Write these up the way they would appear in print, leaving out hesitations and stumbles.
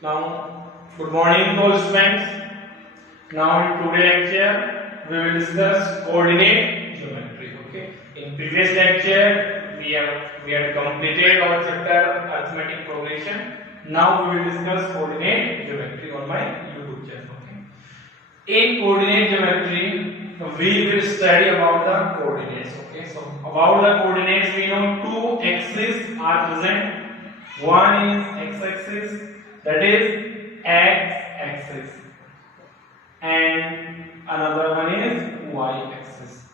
Now, good morning to all students. Now, in today's lecture, we will discuss coordinate geometry. Okay. In previous lecture, we had completed our chapter arithmetic progression. Now, we will discuss coordinate geometry on my YouTube channel. Okay. In coordinate geometry, we will study about the coordinates. Okay. So, about the coordinates, we know two axes are present. One is x-axis, that is x-axis, and another one is y-axis,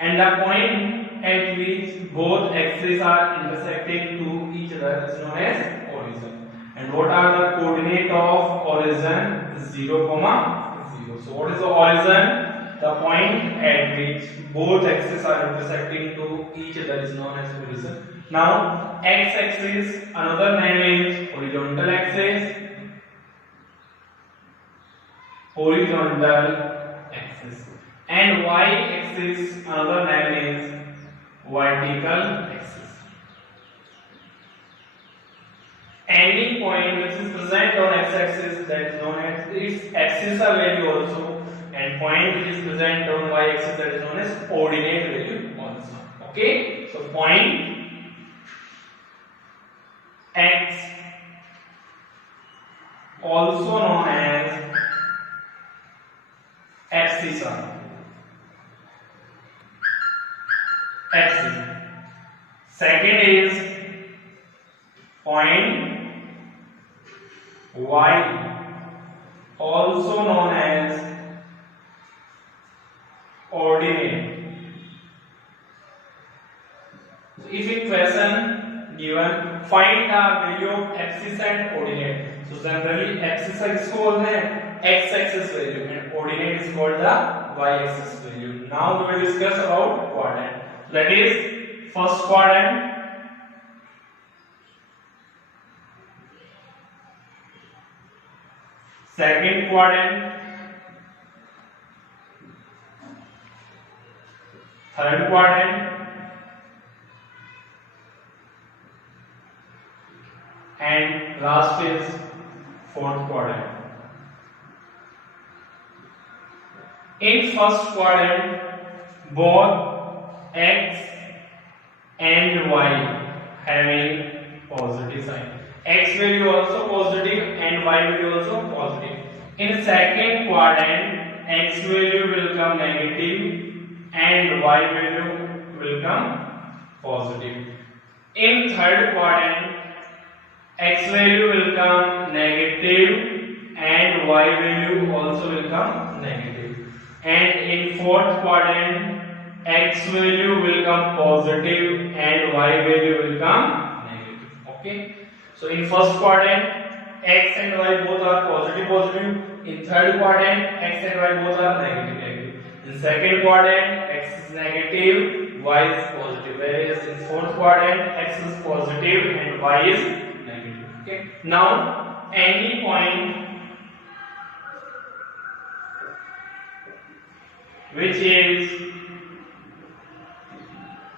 and the point at which both axes are intersecting to each other is known as origin. And what are the coordinate of origin? 0, 0. So what is the origin? The point at which both axes are intersecting to each other is known as origin. Now, x-axis, another name is horizontal axis. And y-axis, another name is vertical axis. Any point which is present on x-axis, that is known as its axis value also, and point which is present on y-axis, that is known as ordinate value also. Okay, so point x, also known as axis. Second is point y, also known as ordinate. So if in question given find the value of axis and ordinate, so generally axis is called the x-axis value and ordinate is called the y-axis value. Now we will discuss about quadrant. That is first quadrant, second quadrant, third quadrant, and last is fourth quadrant. In first quadrant, both x and y having positive sign. X value also positive and y value also positive. In second quadrant, x value will come negative and y value will come positive. In third quadrant, x value will come negative and y value also will come negative. And in fourth quadrant, x value will come positive and y value will come negative. Okay. So in first quadrant, x and y both are positive. In third quadrant, x and y both are negative. In second quadrant, x is negative, y is positive. Whereas in fourth quadrant, x is positive and y is negative. Okay. Now, any point which is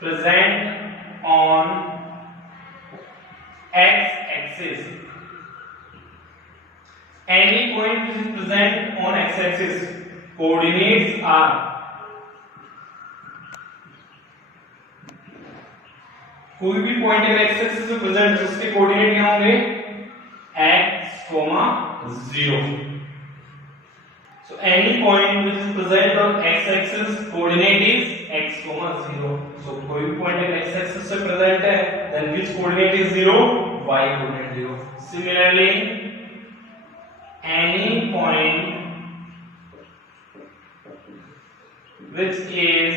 present on x-axis, any point which is present on x-axis, coordinates are कोई भी point अगर x axis पे present है उसके coordinate क्या होंगे x, 0. So any point which is present on x axis, coordinate is x, 0. So कोई भी पॉइंट अगर x axis पे प्रेजेंट है, then which coordinate is 0? y coordinate 0. Similarly, any point which is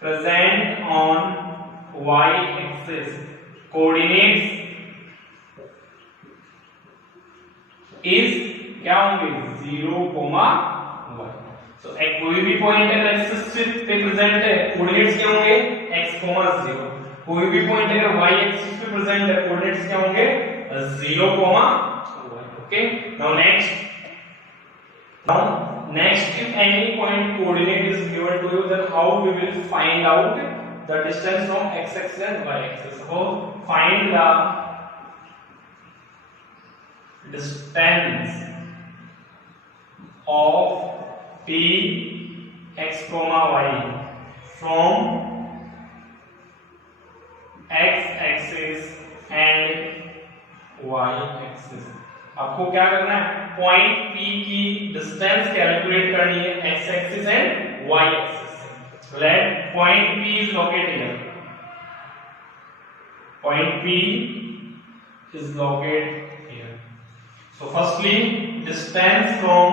present on y axis, coordinates is क्या होंगे 0, 1. So कोई भी point अगर एक्सिस पे प्रेजेंट है, कोऑर्डिनेट्स क्या होंगे x, 0. कोई भी पॉइंट अगर y एक्सिस पे प्रेजेंट है, कोऑर्डिनेट्स क्या होंगे 0, 1. Okay. Now next if any point coordinate is given to you, then how we will find out the distance from x axis and y axis? So find the distance of P x comma y from x axis and y axis। आपको क्या करना है, point P की distance calculate करनी है x axis and y axis से। Let point P is located here, point P is located here. So firstly distance from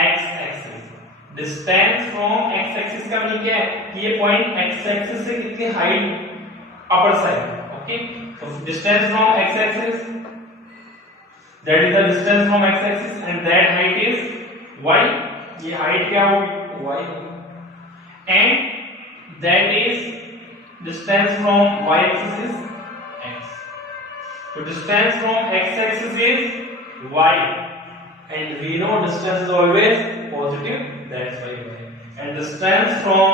x axis, distance from x axis का meaning क्या है कि ये point x axis से कितनी height upper side, okay. So distance from x axis, that is the distance from x axis and that height is y, ये height क्या होगी y होगी, and that is distance from y axis is x। So distance from x axis is y and we know distance is always positive, that's why y, and distance from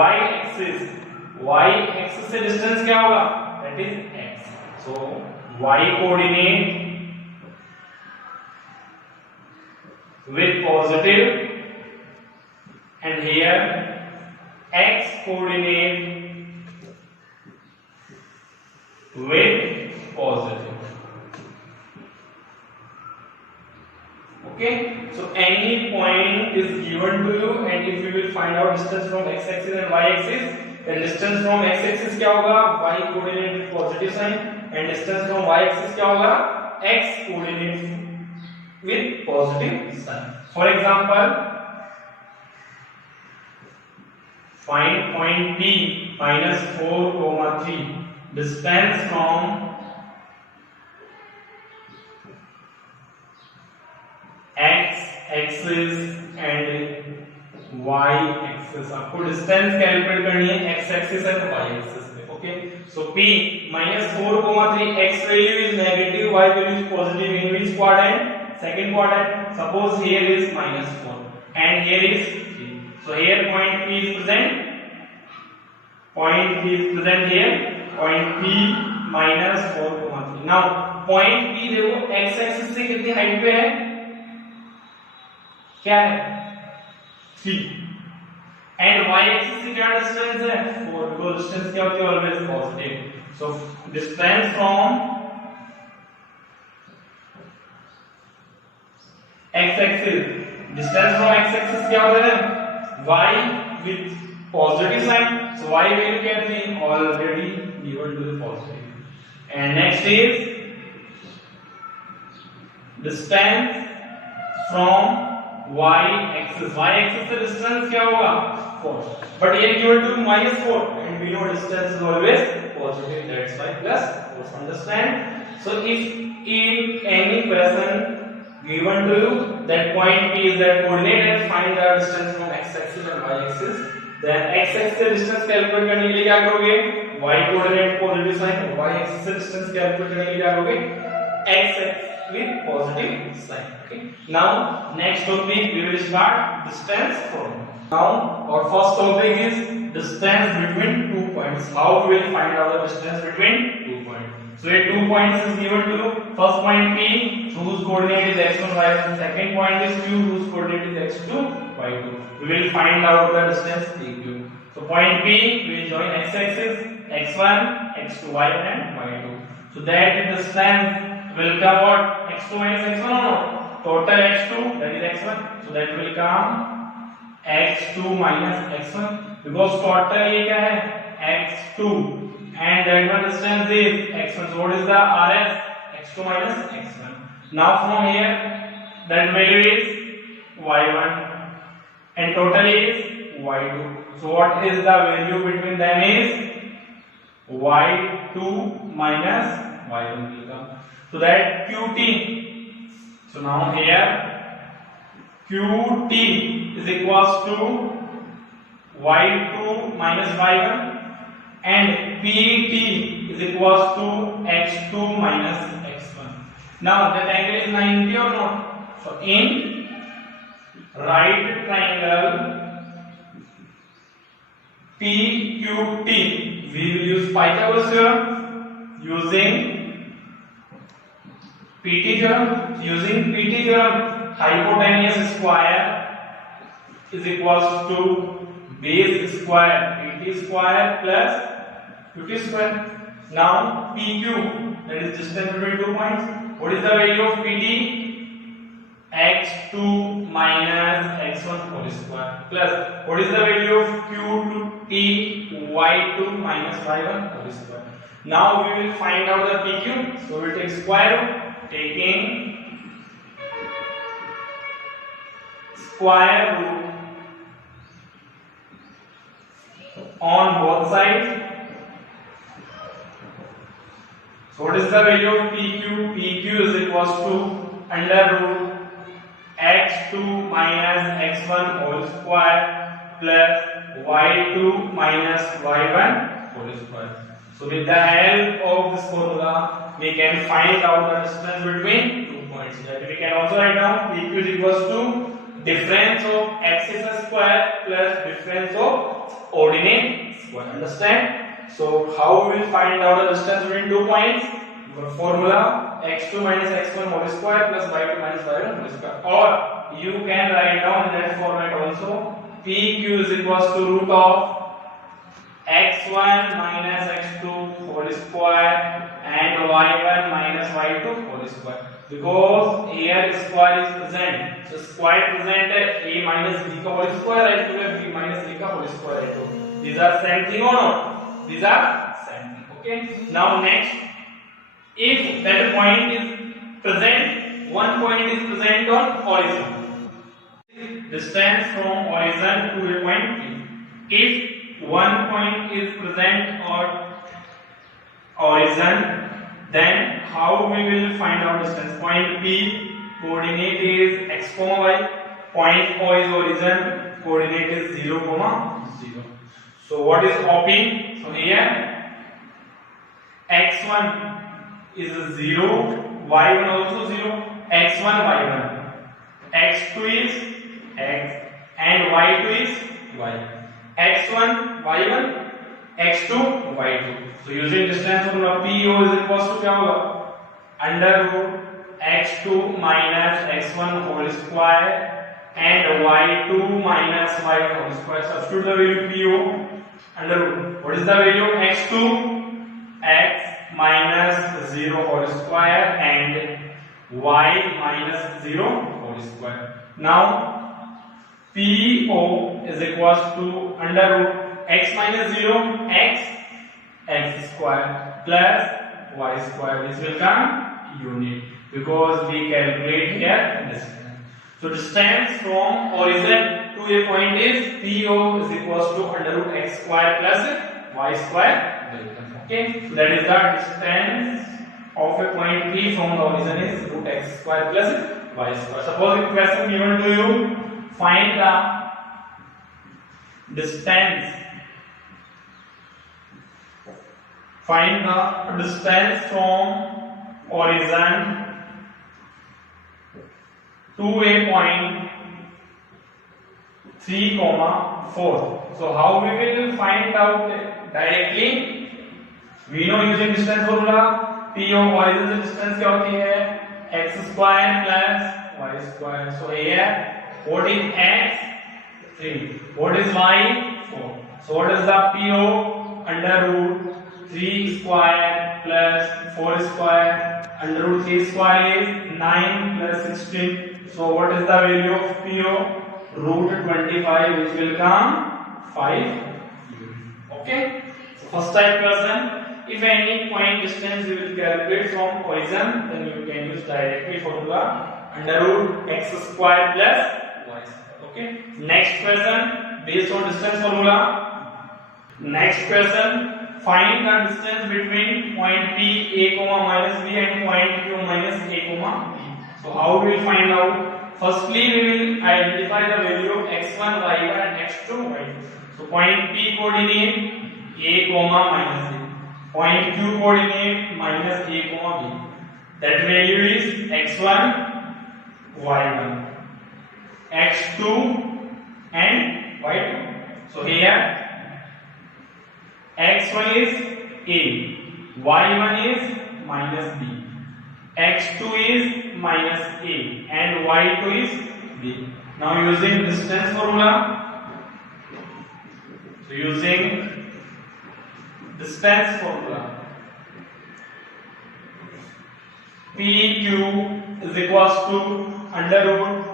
y axis, y axis से distance क्या होगा, that is x। so y coordinate with positive and here x coordinate with positive, okay। so any point is given to you and if you will find out distance from x axis and y axis, then distance from x axis क्या होगा, y coordinate with positive sign, and distance from y axis क्या होगा, x coordinate with positive sign। for example find point P minus 4,3, distance from x axis and y axis। आपको distance calculate करनी है x axis and y axis पे, okay. So P -4,3, x value is negative, y value is positive in which quadrant, second quadrant। suppose here is -4 and here is 3, so here point P is present, point P is present here, point P -4,3। now point P देखो x axis से कितनी height पे है, क्या है 3, and y axis से क्या distance है 4, बिकॉज़ डिस्टेंस क्या होती है always positive. So distance from x axis, distance from x axis क्या होता है y with positive sign, so y value क्या थी already given to the positive. And next is distance from y axis, y axis से distance क्या होगा 4, but ये given to -4 and we know distance is always positive, that's why +4, understand। so if in any question given to you that point P is that coordinate and find the distance from x axis and y axis, then x axis से distance calculate करने के लिए क्या करोगे, y coordinate positive sign, y axis से distance calculate करने के लिए क्या करोगे, x axis with positive sign, okay। now next topic we will start distance from, now our first topic is distance between two points, how we will find out the distance between two points। so here 2 points is given to you, first point P whose coordinate is x1 y1, second point is Q whose coordinate is x2 y2, we will find out the distance PQ। so point P we will join x axis x1 x2 y1 and y2, so that distance will come what, x2 minus x1 or no, total x2 that is x1, so that will come x2 minus x1 because total ये क्या है x2 and that one distance is x1, so what is the RS, x2 minus x1। now from here that value is y1 and total is y2, so what is the value between them is y2 minus y1 will come, so that QT, so now here QT is equals to y2 minus y1 and PT is equals to x2 minus x1। now that angle is 90 or not, so in right triangle PQT. We will use Pythagoras theorem using PT theorem. Using PT theorem, hypotenuse square is equals to base square PT square plus QT square. Now PQ, that is distance between 2 points. What is the value of PT? x2 minus x1 whole square plus what is the value of Q2T? y2 minus y1 whole square. Now we will find out the PQ. So we will take square root, taking square root on both sides. So what is the value of PQ? PQ is equals to under root x2 minus x1 whole square plus y2 minus y1 whole square. So with the help of this formula, we can find out the distance between 2 points. That we can also write down PQ is equals to difference of axis square plus difference of ordinate square. Understand? So how we will find out the distance between 2 points? Formula x2 minus x1 whole square plus y2 minus y1 whole square. Or you can write down in that format also. PQ is equals to root of x1 minus x2 whole square and y1 minus y2 whole square. Because here square is present, so square present a minus b का whole square and b minus a का whole square. These are same thing or not? These are same thing. Okay. Now next, if that point is present, one point is present on origin. Distance from origin to a point P. If one point is present on origin, then how we will find out distance? Point P, coordinate is x, y. Point O is origin, coordinate is 0, 0. So what is OP? So here x1 is 0, y1 also 0, x1, y1, x2 is x and y2 is y, x1, y1, x2, y2. So using distance formula PO is equals to क्या होगा? Under root x2 minus x1 whole square and y2 minus y1 whole square. Substitute the value PO under root. What is the value of x2? X minus 0 whole square and y minus 0 whole square. Now PO is equals to under root x minus 0 x square plus y square. This will come unit because we calculate here distance. So distance from origin to a point is PO is equals to under root x square plus y square. Okay, so that is the distance of a point P from the origin is root x square plus y square. Suppose a question given to you, find the distance. Find the distance from origin to a point 3, 4. So how we will find out directly? We know using distance formula P of origin से distance क्या होती है? X square plus y square. So here what is x? 3. What is y? 4. So what is the PO? Under root 3 square plus 4 square. Under root 3 square is 9 plus 16. So what is the value of PO? Root 25, which will come 5. Okay. So first type question. If any point distance you will calculate from origin, then you can use directly formula under root x square plus y square. Okay. Next question based on distance formula. Next question. Find the distance between point P a minus b and point Q minus a b. So how we will find out? Firstly, we will identify the value of x1, y1 and x2, y2. So point P coordinate a minus b. Point Q coordinate minus a b. That value is x1, y1, x2 and y2. So here x1 is a, y1 is minus b, x2 is minus a, and y2 is b. Now using distance formula, so using distance formula, PQ is equals to under root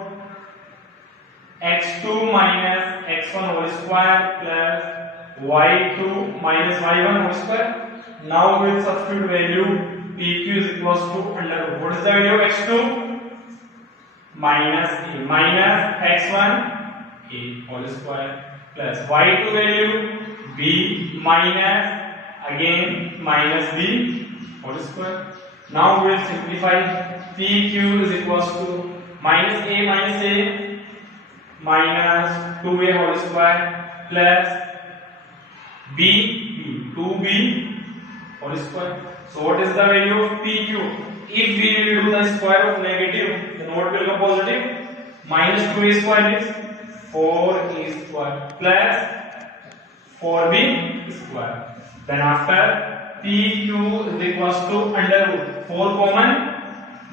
x2 minus x1 whole square plus y2 minus y1 whole square. Now we will substitute value PQ is equals to under root. What is the value of x2? Minus a minus x1 a whole square plus y2 value b minus again minus b whole square. Now we will simplify. PQ is equals to minus a minus 2a whole square plus b 2b whole square. So what is the value of PQ? If we will do the square of negative, then what will come positive? Minus 2a square is 4a square plus 4b square. Then after PQ is equals to under root 4 common,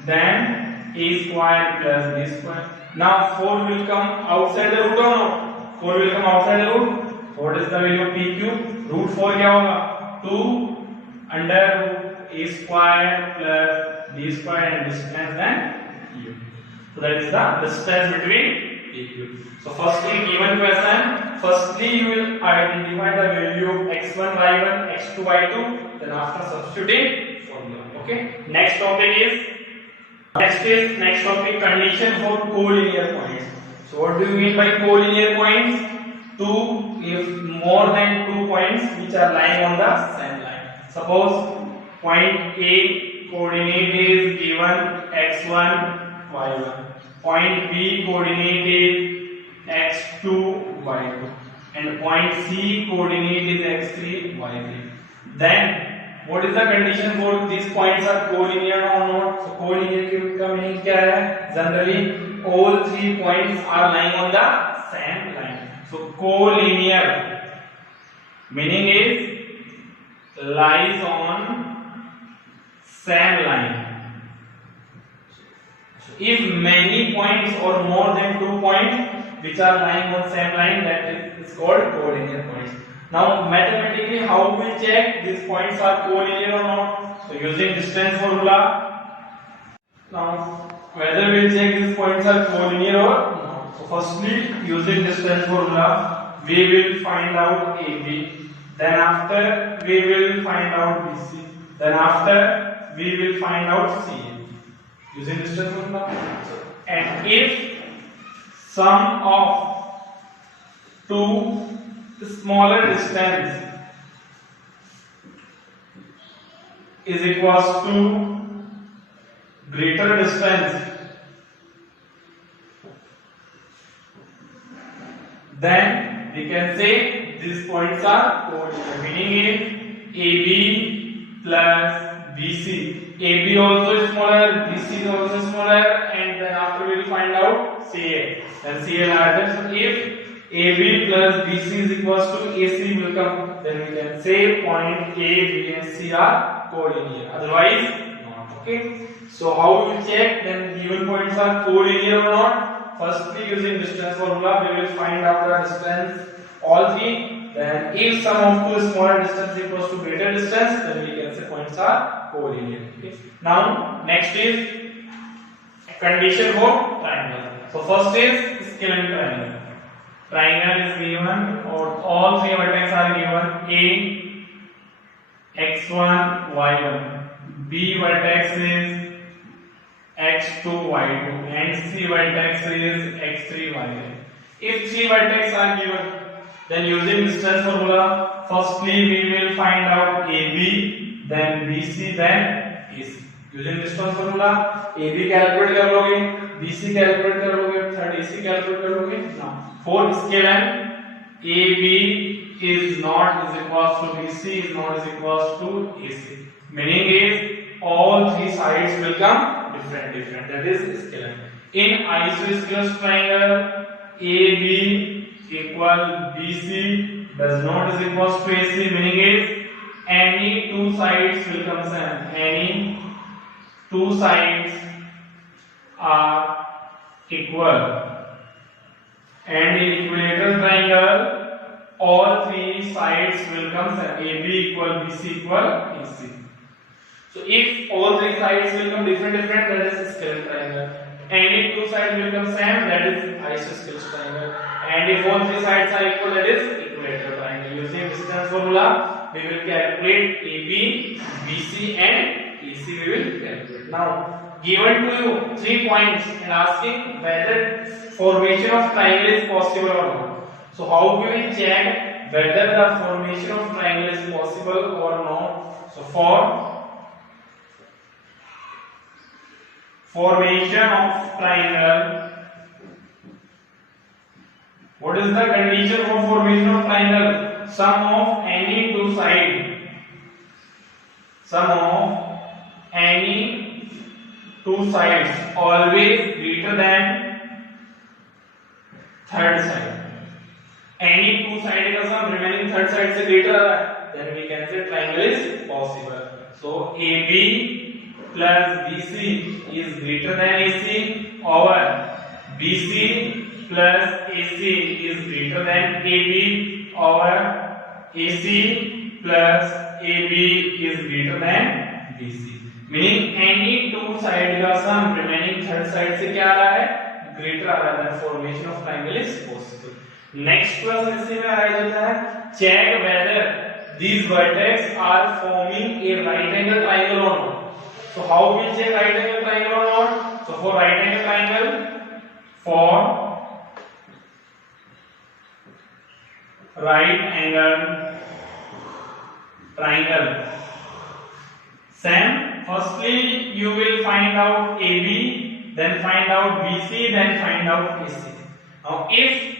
then a square plus b square. Now 4 will come outside the root or not? 4 will come outside the root. What is the value of PQ? Root 4 क्या होगा? 2 under root a square plus b square and distance then u. So that is the distance between PQ. So firstly given question, firstly you will identify the value of x1, y1, x2, y2. Then after substituting formula. Okay. Next topic condition for colinear points. So what do you mean by colinear points? If more than 2 points which are lying on the same line. Suppose point A coordinate is given x1, y1. Point B coordinate is x2, y2. And point C coordinate is x3, y3. Then what is the condition for these points are colinear or not? So colinear का meaning क्या है? Generally all 3 points are lying on the same line. So colinear meaning is lies on same line. If many points or more than 2 points which are lying on same line, that is called colinear points. Now mathematically how we check these points are colinear or not? So using distance formula. Now whether we check these points are colinear or not. So firstly using distance formula we will find out AB. Then after we will find out BC. Then after we will find out CA. Using distance formula. And if sum of 2 smaller distance is equals to greater distance, then we can say these points are colinear. Meaning AB plus BC. AB also is smaller, BC is also smaller, and then after we will find out CA. Then CA larger. So if AB plus BC is equals to AC will come, then we can say point A, B and C are colinear. Otherwise not. Okay. So how we check then given points are colinear or not? Firstly using distance formula we will find out the distance all 3. Then if sum of 2 smaller distance equals to greater distance, then we can say points are colinear. Okay. Now next is condition for triangle. So first is scalene triangle. Triangle is given or all 3 vertices are given A x1 y1, B vertex is x2 y2 and C vertex is x3 y3. If 3 vertices are given, then using distance formula firstly we will find out AB, then BC, then AC. Using distance formula AB calculate कर लोगे, BC calculate कर लोगे, third AC calculate कर लोगे. Now for scalene AB is not is equals to BC is not is equals to AC. Meaning is all 3 sides will come different. That is scalene. In isosceles triangle AB equal BC, does not is equals to AC, meaning is any two sides will come same. Any two sides are equal, and in equilateral triangle all three sides will come same. AB equal BC equal AC. So if all three sides will come different, that is scalar triangle. Any two sides will come same, that is isosceles triangle. And if all three sides are equal, that is equilateral triangle. Using distance formula, we will calculate AB, BC, and AC. We will calculate. Now, given to you 3 points and asking whether formation of triangle is possible or not. So, how we will check whether the formation of triangle is possible or not? So, for formation of triangle, what is the condition for formation of triangle? Sum of any two sides. Sum of any two sides always greater than third side. Any two side का sum remaining third side से greater, then we can say triangle is possible. So AB plus BC is greater than AC, or BC plus AC is greater than AB, or AC plus AB is greater than BC. Meaning any two side का sum remaining third side से क्या आ रहा है? Greater आ रहा है. Then formation of triangle is possible. Next question इसी में आ जाता है, check whether these vertex are forming a right angle triangle or not. So how we check right angle triangle or not? So for right angle triangle, same. Firstly, you will find out AB, then find out BC, then find out AC. Now, if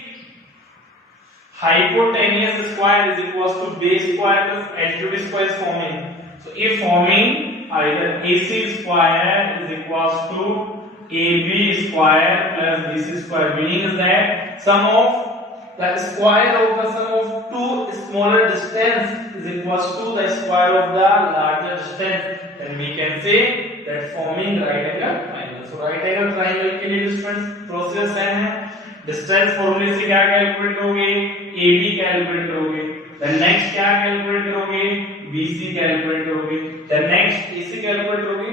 hypotenuse square is equals to base square plus altitude square is forming. So, if forming, either AC square is equals to AB square plus BC square, meaning is that sum of the square of the sum of two smaller distance is equals to the square of the larger distance. Then we can say that forming right angle triangle. So right angle triangle के लिए distance process same है. Distance फॉर्मूले से क्या calculate करोगे? AB calculate करोगे. Then next क्या calculate करोगे? BC कैलकुलेट करोगे. Then next AC कैलकुलेट करोगे.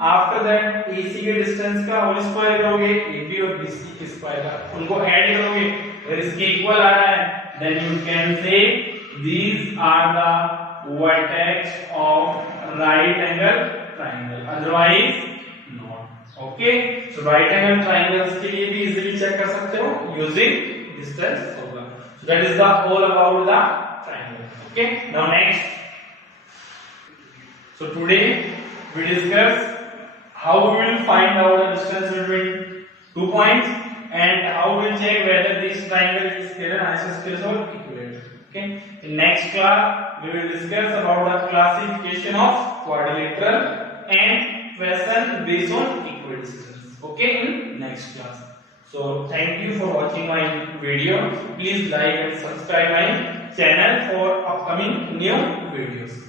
After that AC के distance का होल स्क्वायर करोगे, AB और BC के स्क्वायर का उनको ऐड करोगे. अगर इसके इक्वल आ रहा है, then you can say these are the vertex of right angle triangle. Otherwise not. Okay, so right angle triangles के लिए भी easily check कर सकते हो using distance formula. So that is the all about the triangle. Okay, now next. So today we discuss how we will find out the distance between 2 points and how we will check whether this triangle is scalar, isosceles or equilateral. Okay, in next class we will discuss about the classification of quadrilateral and question based on equidistance. Okay, in next class. So thank you for watching my video. Please like and subscribe my channel for upcoming new videos.